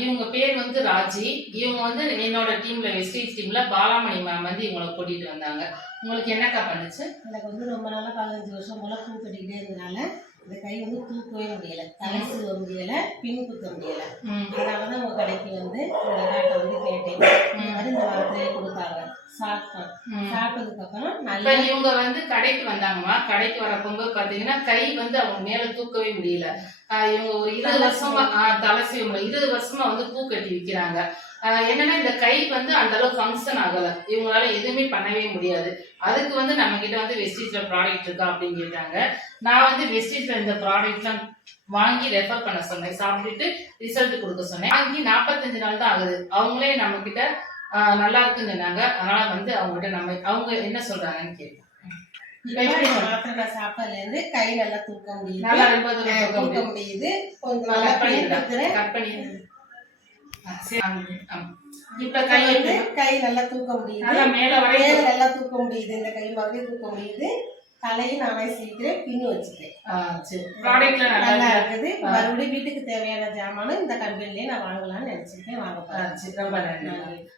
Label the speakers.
Speaker 1: இவங்க பேர் வந்து ராஜி. இவங்க வந்து என்னோட டீம்ல வெஸ்டேஜ் டீம்ல பாலாமணி மேம் வந்து இவங்களை கூட்டிட்டு வந்தாங்க. உங்களுக்கு என்னக்கா பண்ணுச்சு?
Speaker 2: எனக்கு வந்து ரொம்ப நாளாக பதினஞ்சு வருஷம் போல பூ கட்டிக்கிட்டே இருந்தனால இந்த கை வந்து தூக்கவே முடியல. தலை சீவ முடியல பின் குத்த முடியல. அதனால தான் உங்கள் கடைக்கு வந்து இந்த காட்டை வந்து கேட்டேன். இந்த மாதிரி இந்த வாரத்திலே கொடுத்தாங்க. சாப்பிட்டோம். நல்ல
Speaker 1: இவங்க வந்து கடைக்கு வந்தாங்கம்மா கடைக்கு வரப்போங்க பாத்தீங்கன்னா கை வந்து அவங்க மேல தூக்கவே முடியல. இவங்க ஒரு இருபது வருஷமா தலை முடியல. இருபது வருஷமா வந்து பூ கட்டி விக்கிறாங்க. ஆஹ் என்னன்னா இந்த கை வந்து அந்த அளவு ஃபங்க்ஷன் ஆகல. இவங்களால எதுவுமே பண்ணவே முடியாது. அதுக்கு வந்து நம்ம கிட்ட வந்து வெஸ்டேஜ்ல ப்ராடக்ட் இருக்கா அப்படின்னு கேட்டாங்க. நான் வந்து வெஸ்டேஜ்ல இந்த ப்ராடக்ட்லாம் வாங்கி ரெஃபர் பண்ண சொன்னேன். சாப்பிட்டுட்டு ரிசல்ட் கொடுக்க சொன்னேன். வாங்கி நாற்பத்தஞ்சு நாள் தான் ஆகுது. அவங்களே நம்ம கிட்ட நல்லா இருக்குன்னு சொன்னாங்க. அதனால வந்து அவங்ககிட்ட நம்ம அவங்க என்ன சொல்றாங்கன்னு
Speaker 2: இந்த மாத்திரை நான் சாப்பிட்டதுலேருந்து கை நல்லா தூக்க முடியுது.
Speaker 1: நல்லா தூக்க.
Speaker 2: முடியுது. கொஞ்சம்
Speaker 1: நல்லா கட் பண்ணி. இப்ப கை
Speaker 2: வந்து நல்லா தூக்க முடியுது.
Speaker 1: நல்லா மேல
Speaker 2: தூக்க முடியுது. இந்த கை மாதிரி தூக்க முடியுது. தலையும் நானே சீக்கிரம் பின்னு வச்சுக்கிறேன்.
Speaker 1: நல்லா
Speaker 2: நல்லா
Speaker 1: இருக்கு.
Speaker 2: இருக்குது. மறுபடியும் வீட்டுக்கு தேவையான ஜாமானும் இந்த கம்பெனிலே நான் வாங்கலாம்னு நினைச்சிருக்கேன். வாங்க
Speaker 1: ரொம்ப
Speaker 2: நன்றி.